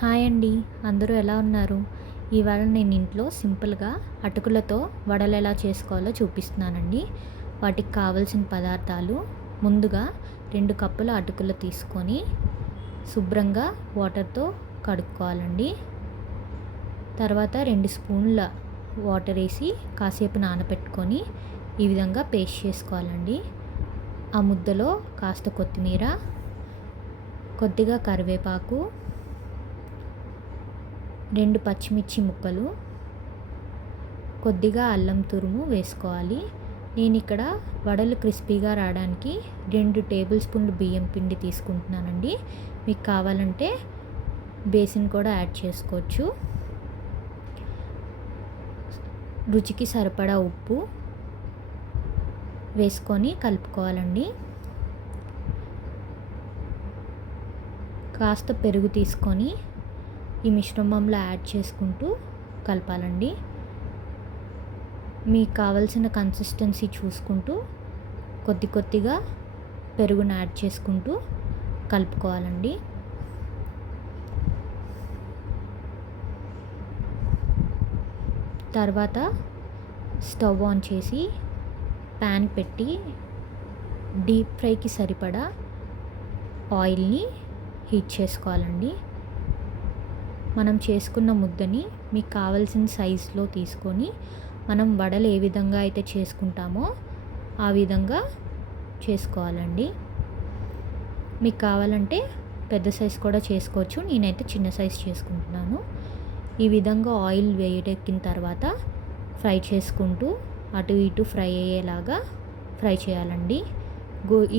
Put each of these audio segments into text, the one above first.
Hi అండి. అందరూ ఎలా ఉన్నారు? ఇవాళ నేను ఇంట్లో సింపుల్‌గా అటుకులతో వడలు ఎలా చేసుకోవాలో చూపిస్తున్నానండి. వాటికి కావాల్సిన పదార్థాలు ముందుగా 2 కప్పుల అటుకులు తీసుకొని శుభ్రంగా వాటర్‌తో కడుక్కోవాలండి. తర్వాత 2 స్పూన్ల వాటర్ వేసి కాసేపు నానబెట్టుకొని ఈ విధంగా పేస్ట్ చేసుకోవాలండి. ఆ ముద్దలో కాస్త కొత్తిమీర, కొద్దిగా కరివేపాకు, 2 పచ్చిమిర్చి ముక్కలు, కొద్దిగా అల్లం తురుము వేసుకోవాలి. నేను ఇక్కడ వడలు క్రిస్పీగా రావడానికి 2 టేబుల్ స్పూన్లు బియ్యం పిండి తీసుకుంటున్నానండి. మీకు కావాలంటే బేసిన్ కూడా యాడ్ చేసుకోవచ్చు. రుచికి సరిపడా ఉప్పు వేసుకొని కలుపుకోవాలండి. కాస్త పెరుగు తీసుకొని ఈ మిశ్రమంలో యాడ్ చేసుకుంటూ కలపాలండి. మీకు కావలసిన కన్సిస్టెన్సీ చూసుకుంటూ కొద్దిగా పెరుగును యాడ్ చేసుకుంటూ కలుపుకోవాలండి. తర్వాత స్టవ్ ఆన్ చేసి ప్యాన్ పెట్టి డీప్ ఫ్రైకి సరిపడా ఆయిల్ని హీట్ చేసుకోవాలండి. మనం చేసుకున్న ముద్దని మీకు కావాల్సిన సైజులో తీసుకొని మనం వడలు ఏ విధంగా అయితే చేసుకుంటామో ఆ విధంగా చేసుకోవాలండి. మీకు కావాలంటే పెద్ద సైజు కూడా చేసుకోవచ్చు. నేనైతే చిన్న సైజు చేసుకుంటున్నాను. ఈ విధంగా ఆయిల్ వేడెక్కిన తర్వాత ఫ్రై చేసుకుంటూ అటు ఇటు ఫ్రై అయ్యేలాగా ఫ్రై చేయాలండి.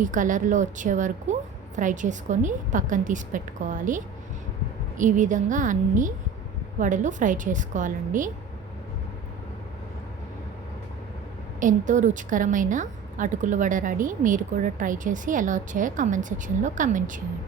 ఈ కలర్లో వచ్చే వరకు ఫ్రై చేసుకొని పక్కన తీసి పెట్టుకోవాలి. ఈ విధంగా అన్ని వడలు ఫ్రై చేసుకోవాలండి. ఎంతో రుచికరమైన అటుకుల వడ రెడీ. మీరు కూడా ట్రై చేసి ఎలా వచ్చాయో కామెంట్ సెక్షన్లో కామెంట్ చేయండి.